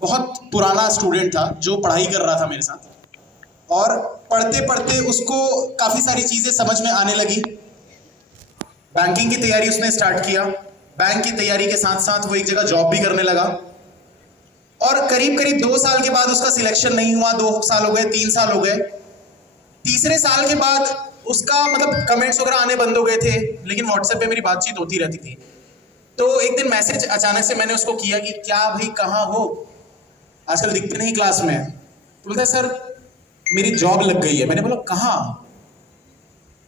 बहुत पुराना स्टूडेंट था जो पढ़ाई कर रहा था मेरे साथ, और पढ़ते पढ़ते उसको काफ़ी सारी चीज़ें समझ में आने लगी। बैंकिंग की तैयारी उसने स्टार्ट किया। बैंक की तैयारी के साथ साथ वो एक जगह जॉब भी करने लगा, और करीब करीब 2 साल के बाद उसका सिलेक्शन नहीं हुआ। 2 साल हो गए, 3 साल हो गए। तीसरे साल के बाद उसका मतलब कमेंट्स वगैरह आने बंद हो गए थे, लेकिन व्हाट्सएप पे मेरी बातचीत होती रहती थी। तो एक दिन मैसेज अचानक से मैंने उसको किया कि क्या भाई कहाँ हो, आजकल दिखते नहीं क्लास में। तो बोलता है सर मेरी जॉब लग गई है। मैंने बोला कहाँ?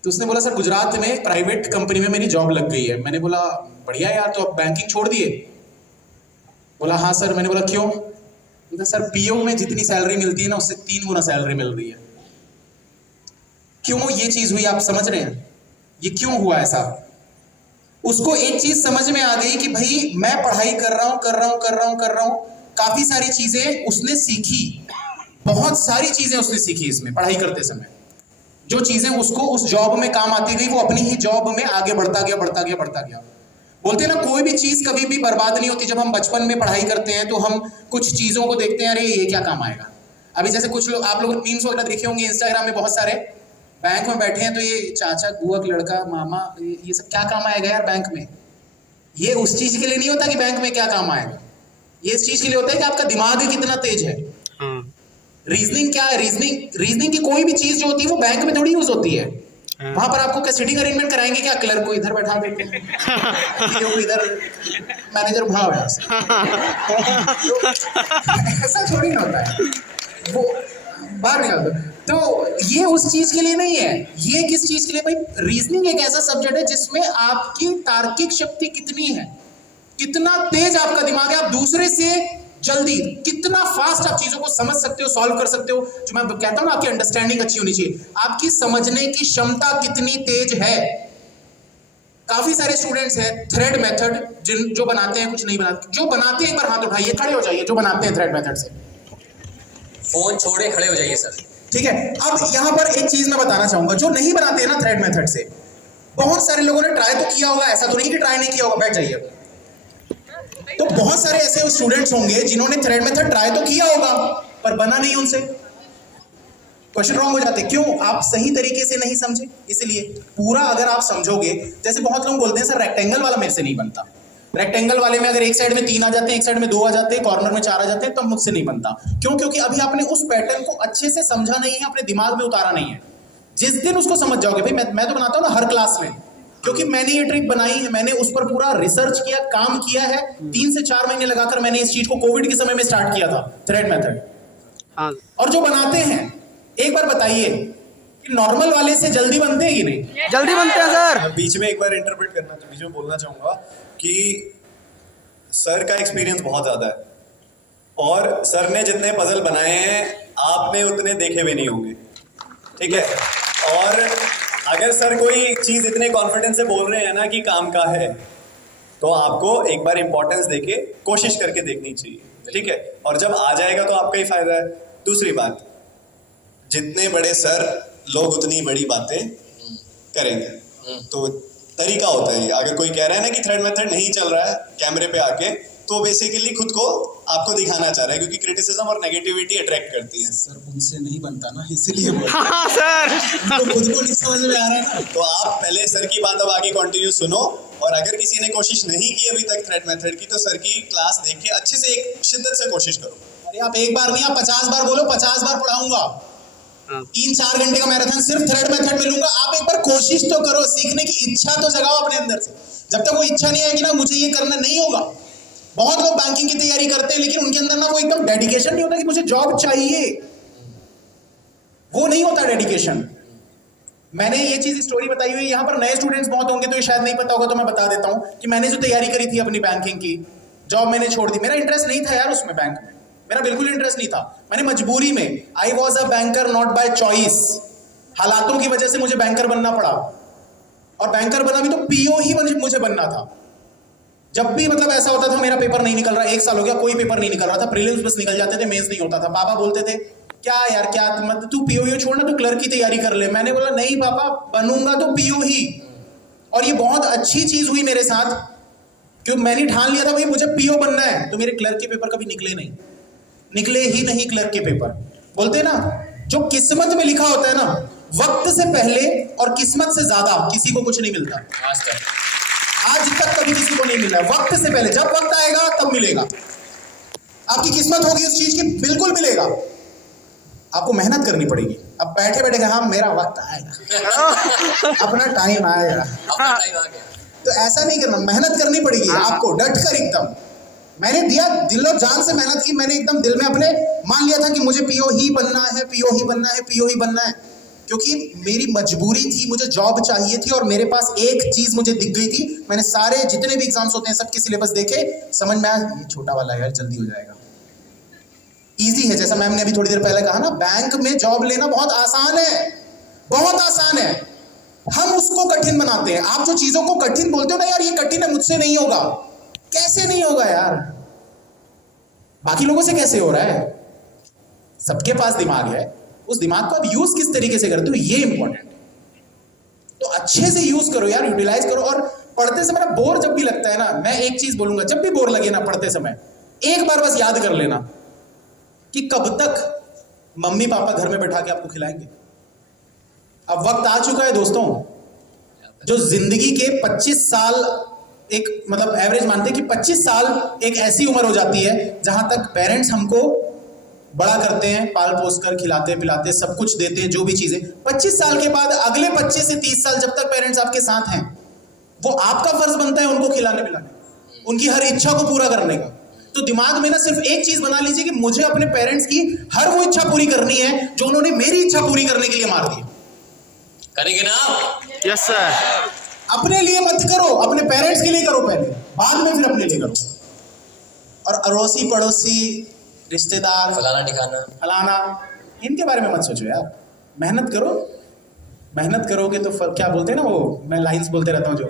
तो उसने बोला सर गुजरात में एक प्राइवेट कंपनी में मेरी जॉब लग गई है। मैंने बोला बढ़िया यार, तो अब बैंकिंग छोड़ दिए? बोला हाँ सर। मैंने बोला क्यों? बोलता सर पीओ में जितनी सैलरी मिलती है ना उससे 3 गुना सैलरी मिल रही है। क्यों ये चीज हुई, आप समझ रहे हैं ये क्यों हुआ ऐसा? उसको एक चीज समझ में आ गई कि भाई मैं पढ़ाई कर रहा हूं, काफी सारी चीजें उसने सीखी, बहुत सारी चीजें उसने सीखी इसमें पढ़ाई करते समय। जो चीजें उसको उस जॉब में काम आती गई, वो अपनी ही जॉब में आगे बढ़ता गया। बोलते हैं ना कोई भी चीज कभी भी बर्बाद नहीं होती। जब हम बचपन में पढ़ाई करते हैं तो हम कुछ चीजों को देखते हैं, अरे ये क्या काम आएगा। अभी जैसे कुछ लोग, आप लोग मीम्स वगैरह देखे होंगे इंस्टाग्राम में, बहुत सारे बैंक में बैठे हैं तो ये चाचा बुआ का लड़का मामा ये सब क्या काम आएगा यार बैंक में। ये उस चीज के लिए नहीं होता कि बैंक में क्या काम आएगा, ये इस चीज के लिए होता है कि आपका दिमाग कितना तेज है। रीजनिंग क्या है? रीजनिंग की कोई भी चीज जो होती है वो बैंक में थोड़ी यूज होती है। वहां पर आपको क्या सीटिंग अरेंजमेंट कराएंगे क्या? क्लर्क को इधर बैठा देंगे, इधर मैनेजर भाव है ऐसा थोड़ी ना होता है, वो बाहर निकाल दो। तो ये उस चीज के लिए नहीं है। ये किस चीज के लिए भाई? रीजनिंग एक ऐसा सब्जेक्ट है जिसमें आपकी तार्किक शक्ति कितनी है, कितना तेज आपका दिमाग है, आप दूसरे से जल्दी कितना फास्ट आप चीजों को समझ सकते हो, सॉल्व कर सकते हो। जो मैं कहता हूं ना आपकी अंडरस्टैंडिंग अच्छी होनी चाहिए, आपकी समझने की क्षमता कितनी तेज है। काफी सारे स्टूडेंट्स हैं थ्रेड मेथड जो बनाते हैं, कुछ नहीं बनाते। जो बनाते हैं एक बार हाथ उठाइए, खड़े हो जाइए जो बनाते हैं थ्रेड मेथड से। फोन छोड़े खड़े हो जाइए सर। ठीक है, अब यहां पर एक चीज मैं बताना चाहूंगा, जो नहीं बनाते हैं ना थ्रेड मेथड से, बहुत सारे लोगों ने ट्राई तो किया होगा, ऐसा तो नहीं कि ट्राई नहीं किया होगा। बैठ जाइए। तो बहुत सारे ऐसे स्टूडेंट्स होंगे जिन्होंने थ्रेड मेथड ट्राई तो किया होगा पर बना नहीं उनसे। क्वेश्चन रॉन्ग हो जाते क्यों? आप सही तरीके से नहीं समझे। इसलिए पूरा अगर आप समझोगे, जैसे बहुत लोग बोलते हैं सर रेक्टेंगल वाला मेरे से नहीं बनता। रेक्टेंगल वाले में अगर एक साइड में 3 आ जाते हैं, एक साइड में 2 आ जाते हैं, कॉर्नर में 4 आ जाते हैं, तो मुझसे नहीं बनता। क्यों? क्योंकि अभी आपने उस पैटर्न को अच्छे से समझा नहीं है, अपने दिमाग में उतारा नहीं है। जिस दिन उसको समझ जाओगे, भाई मैं तो बनाता हूं ना हर क्लास में, क्योंकि मैंने ये ट्रिक बनाई है, मैंने उस पर पूरा रिसर्च किया, काम किया है। 3 से 4 महीने लगाकर मैंने इस चीज को कोविड के समय में स्टार्ट किया था, थ्रेड मेथड। और जो बनाते हैं, एक बार बताइए कि नॉर्मल वाले से जल्दी बनते हैं कि नहीं? जल्दी बनते हैं सर। बीच में एक बार इंटरप्रेट करना, बीच में बोलना चाहूंगा कि सर का एक्सपीरियंस बहुत ज्यादा है, और सर ने जितने पजल बनाए हैं आपने उतने देखे भी नहीं होंगे। ठीक है, और अगर सर कोई चीज इतने कॉन्फिडेंस से बोल रहे हैं ना कि काम का है, तो आपको एक बार इंपॉर्टेंस देके कोशिश करके देखनी चाहिए। ठीक है, और जब आ जाएगा तो आपका ही फायदा है। दूसरी बात, जितने बड़े सर लोग उतनी बड़ी बातें करेंगे। तो तरीका होता है ये। अगर कोई कह रहा है ना कि थ्रेड मेथड नहीं चल रहा है कैमरे पे आके, तो बेसिकली खुद को आपको दिखाना चाह रहा है, क्योंकि क्रिटिसिज्म और नेगेटिविटी अट्रैक्ट करती है। सर उनसे नहीं बनता ना, इसलिए बोल हाँ सर। तो खुद को नहीं समझ में आ रहा है ना। तो आप पहले सर की बात अब आगे कंटिन्यू सुनो, और अगर किसी ने कोशिश नहीं की अभी तक थ्रेड मेथड की, तो सर की क्लास देख के अच्छे से एक शिद्दत से कोशिश करो। अरे आप एक बार नहीं, आप 50 बार बोलो, 50 बार पढ़ाऊंगा। 3-4 घंटे का मैराथन सिर्फ थ्रेड मेथड में लूंगा। आप एक बार कोशिश तो करो, सीखने की इच्छा तो जगाओ अपने अंदर से। जब तक वो इच्छा नहीं आएगी ना, मुझे ये करना नहीं होगा। बहुत लोग बैंकिंग की तैयारी करते हैं, लेकिन उनके अंदर ना वो एकदम डेडिकेशन नहीं होता कि मुझे जॉब चाहिए, वो नहीं होता डेडिकेशन। मैंने ये चीज स्टोरी बताई हुई है, यहाँ पर नए स्टूडेंट्स बहुत होंगे तो ये शायद नहीं पता होगा, तो मैं बता देता हूँ कि मैंने जो तैयारी करी थी अपनी बैंकिंग की, जॉब मैंने छोड़ दी। मेरा इंटरेस्ट नहीं था यार उसमें, बैंक में मेरा बिल्कुल इंटरेस्ट नहीं था। मैंने मजबूरी में, I was a banker not by choice, हालातों की वजह से मुझे बैंकर बनना पड़ा। और बैंकर बना भी तो पीओ ही मुझे बनना था। जब भी मतलब ऐसा होता था मेरा पेपर नहीं निकल रहा, 1 साल हो गया कोई पेपर नहीं निकल रहा था, प्रीलिम्स बस निकल जाते थे, मेंस नहीं होता था। पापा बोलते थे क्या यार, क्या मतलब तू पीओ छोड़ना, तू क्लर्क की तैयारी कर ले। मैंने बोला नहीं पापा, बनूंगा तो पीओ ही। और ये बहुत अच्छी चीज हुई मेरे साथ, क्योंकि मैंने ठान लिया था भाई मुझे पीओ बनना है, तो मेरे क्लर्क के पेपर कभी निकले नहीं। निकले ही नहीं क्लर्क के पेपर। बोलते हैं ना, जो किस्मत में लिखा होता है ना, वक्त से पहले और किस्मत से ज्यादा किसी को कुछ नहीं मिलता। आज तक कभी किसी को नहीं मिला। वक्त से पहले, जब वक्त आएगा तब मिलेगा। आपकी किस्मत होगी उस चीज की, बिल्कुल मिलेगा। आपको मेहनत करनी पड़ेगी। अब बैठे बैठे हाँ मेरा वक्त आएगा, अपना टाइम आएगा, तो ऐसा नहीं करना। मेहनत करनी पड़ेगी आपको, डट कर एकदम। मैंने दिया, दिल और जान से मेहनत की। मैंने एकदम दिल में अपने मान लिया था कि मुझे पीओ ही बनना है, पीओ ही बनना है, पीओ ही बनना है, क्योंकि मेरी मजबूरी थी, मुझे जॉब चाहिए थी और मेरे पास एक चीज मुझे दिख गई थी। मैंने सारे जितने भी एग्जाम्स होते हैं सबके सिलेबस देखे, समझ में आया ये छोटा वाला है यार, जल्दी हो जाएगा, इजी है। जैसा मैम ने अभी थोड़ी देर पहले कहा ना, बैंक में जॉब लेना बहुत आसान है, बहुत आसान है। हम उसको कठिन बनाते हैं। आप जो चीजों को कठिन बोलते हो ना, यार ये कठिन है, मुझसे नहीं होगा। कैसे नहीं होगा यार? बाकी लोगों से कैसे हो रहा है? सबके पास दिमाग है, उस दिमाग को आप यूज किस तरीके से करते हो, ये इंपॉर्टेंट है। तो अच्छे से यूज करो यार, यूटिलाइज करो। और पढ़ते समय ना बोर जब भी लगता है ना, मैं एक चीज बोलूंगा, जब भी बोर लगे ना पढ़ते समय, एक बार बस याद कर लेना कि कब तक मम्मी पापा घर में बैठा के आपको खिलाएंगे। अब वक्त आ चुका है दोस्तों, जो जिंदगी के 25 साल एक मतलब एवरेज मानते हैं कि 25 साल एक ऐसी उम्र हो जाती है जहां तक पेरेंट्स हमको बड़ा करते हैं, पाल पोस कर, खिलाते पिलाते, सब कुछ देते हैं, जो भी चीजें। 25 साल के बाद अगले 25 से 30 साल जब तक पेरेंट्स आपके साथ हैं, वो आपका फर्ज बनता है उनको खिलाने पिलाने, उनकी हर इच्छा को पूरा करने का। तो दिमाग में ना सिर्फ एक चीज बना लीजिए कि मुझे अपने पेरेंट्स की हर वो इच्छा पूरी करनी है जो उन्होंने मेरी इच्छा पूरी करने के लिए मार दी। करेंगे ना आप? Yes sir. अपने लिए मत करो, अपने पेरेंट्स के लिए करो पहले, बाद में फिर अपने लिए करो। और अड़ोसी पड़ोसी रिश्तेदार फलाना ठिकाना फलाना, इनके बारे में मत सोचो यार। मेहनत करो, मेहनत करोगे तो क्या बोलते हैं ना, वो मैं लाइंस बोलते रहता हूँ, जो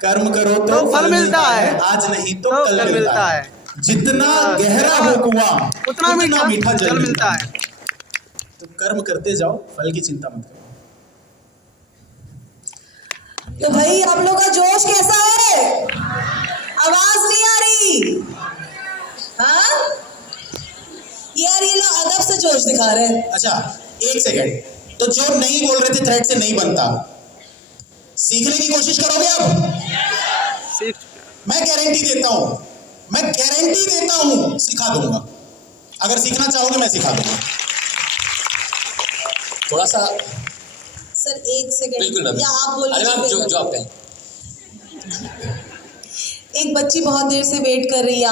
कर्म करो तो फल मिलता है, आज नहीं तो कल मिलता है। जितना गहरा हो कुआं उतना मीठा जल मिलता है। तो कर्म करते जाओ, फल की चिंता मत करो। तो भाई आप लोग का जोश कैसा है? आवाज नहीं आ रही? हाँ यार, ये लोग अदब से जोश दिखा रहे हैं। अच्छा एक सेकंड, तो जो नहीं बोल रहे थे थ्रेड से नहीं बनता, सीखने की कोशिश करोगे अब? मैं गारंटी देता हूं, मैं गारंटी देता हूं, सिखा दूंगा। अगर सीखना चाहोगे मैं सिखा दूंगा। थोड़ा सा सर एक सेकंड, बिल्कुल मैम। या आप बोलिए। अरे मैम जो आप कहें। एक बच्ची बहुत देर से वेट कर रही है।